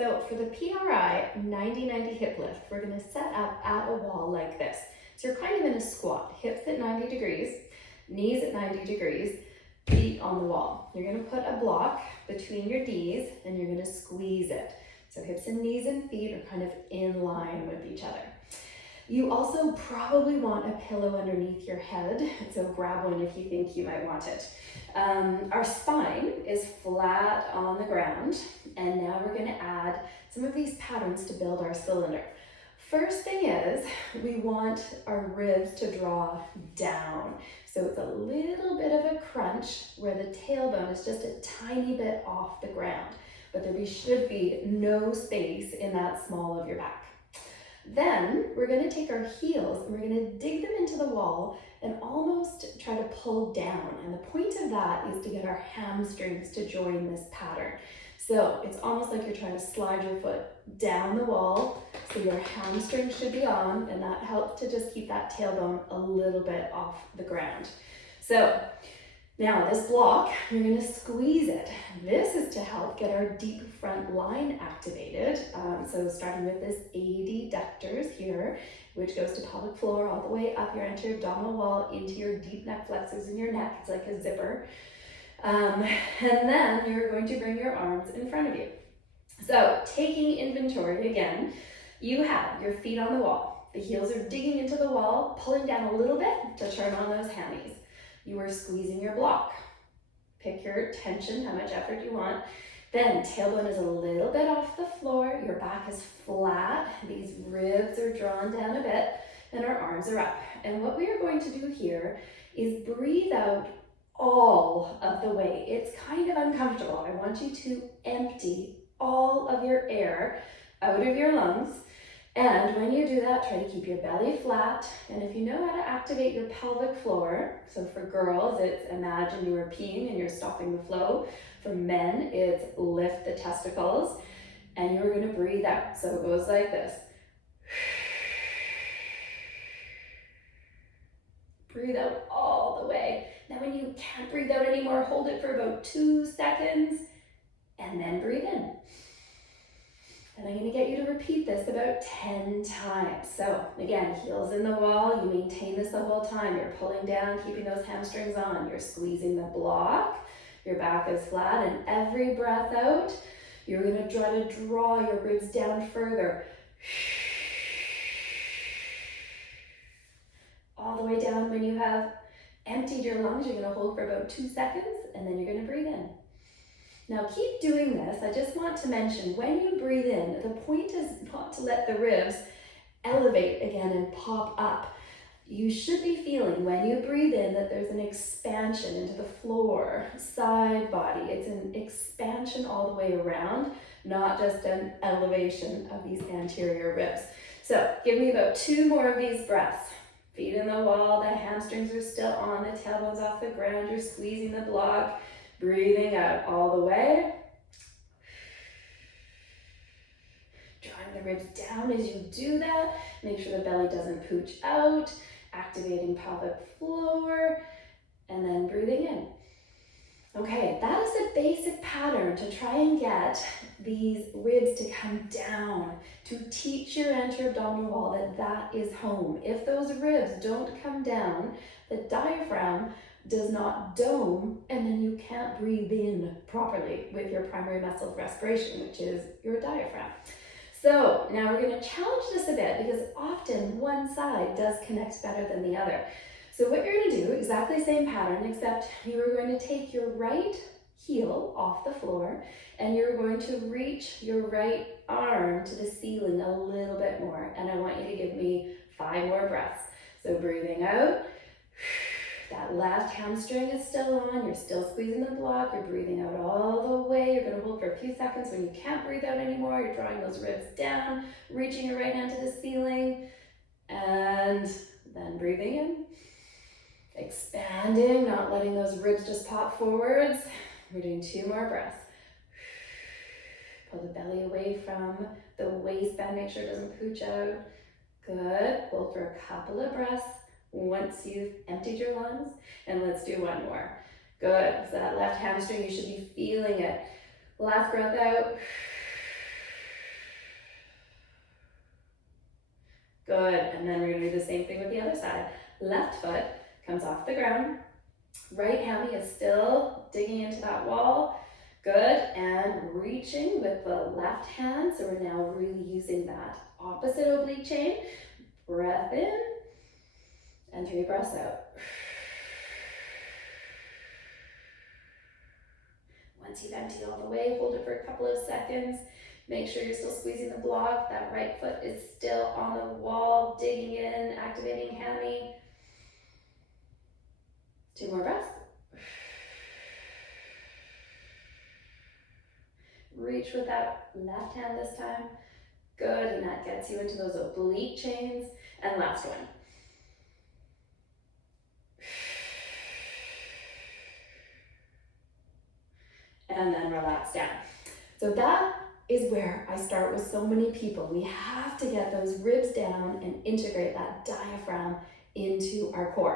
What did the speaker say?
So for the PRI 90-90 hip lift, we're going to set up at a wall like this. So you're kind of in a squat, hips at 90 degrees, knees at 90 degrees, feet on the wall. You're going to put a block between your knees and you're going to squeeze it. So hips and knees and feet are kind of in line with each other. You also probably want a pillow underneath your head, so grab one if you think you might want it. Our spine is flat on the ground, and now we're going to add some of these patterns to build our cylinder. First thing is, we want our ribs to draw down. So it's a little bit of a crunch where the tailbone is just a tiny bit off the ground, but there should be no space in that small of your back. Then we're going to take our heels and we're going to dig them into the wall and almost try to pull down. And the point of that is to get our hamstrings to join this pattern. So it's almost like you're trying to slide your foot down the wall, so your hamstrings should be on, and that helps to just keep that tailbone a little bit off the ground. So now this block, you're going to squeeze it. This is to help get our deep front line activated. So starting with this adductors here, which goes to pelvic floor all the way up your anterior-abdominal wall into your deep neck flexors in your neck. It's like a zipper. And then you're going to bring your arms in front of you. So taking inventory again, you have your feet on the wall. The heels are digging into the wall, pulling down a little bit to turn on those hammies. You are squeezing your block. Pick your tension, how much effort you want. Then tailbone is a little bit off the floor. Your back is flat. These ribs are drawn down a bit and our arms are up. And what we are going to do here is breathe out all of the way. It's kind of uncomfortable. I want you to empty all of your air out of your lungs. And when you do that, try to keep your belly flat. And if you know how to activate your pelvic floor, so for girls, it's imagine you are peeing and you're stopping the flow. For men, it's lift the testicles and you're going to breathe out. So it goes like this. Breathe out all the way. Now when you can't breathe out anymore, hold it for about 2 seconds and then breathe in. And I'm going to get you to repeat this about 10 times. So again, heels in the wall, you maintain this the whole time. You're pulling down, keeping those hamstrings on. You're squeezing the block. Your back is flat, and every breath out, you're going to try to draw your ribs down further. All the way down. When you have emptied your lungs, you're going to hold for about 2 seconds, and then you're going to breathe in. Now keep doing this. I just want to mention, when you breathe in, the point is not to let the ribs elevate again and pop up. You should be feeling when you breathe in that there's an expansion into the floor, side body. It's an expansion all the way around, not just an elevation of these anterior ribs. So give me about 2 more of these breaths. Feet in the wall, the hamstrings are still on, the tailbone's off the ground, you're squeezing the block. Breathing out all the way. Drawing the ribs down as you do that. Make sure the belly doesn't pooch out. Activating pelvic floor. And then breathing in. Okay, that is the basic pattern to try and get these ribs to come down, to teach your anterior-abdominal wall that that is home. If those ribs don't come down, the diaphragm does not dome, and then you can't breathe in properly with your primary muscle of respiration, which is your diaphragm. So now we're going to challenge this a bit because often one side does connect better than the other. So what you're going to do, exactly the same pattern, except you're going to take your right heel off the floor and you're going to reach your right arm to the ceiling a little bit more. And I want you to give me 5 more breaths. So breathing out. That left hamstring is still on, you're still squeezing the block, you're breathing out all the way, you're gonna hold for a few seconds. When you can't breathe out anymore, you're drawing those ribs down, reaching your right hand to the ceiling, and then breathing in. Expanding, not letting those ribs just pop forwards. We're doing 2 more breaths. Pull the belly away from the waistband, make sure it doesn't pooch out. Good, hold for a couple of breaths. Once you've emptied your lungs, and let's do 1 more. Good, so that left hamstring, you should be feeling it. Last breath out. Good, and then we're gonna do the same thing with the other side. Left foot comes off the ground. Right hammy is still digging into that wall. Good, and reaching with the left hand. So we're now really using that opposite oblique chain. Breath in, and 3 breaths out. Once you've emptied all the way, hold it for a couple of seconds. Make sure you're still squeezing the block. That right foot is still on the wall, digging in, activating hammy. 2 more breaths. Reach with that left hand this time. Good, and that gets you into those oblique chains. And last one. And then relax down. So that is where I start with so many people. We have to get those ribs down and integrate that diaphragm into our core.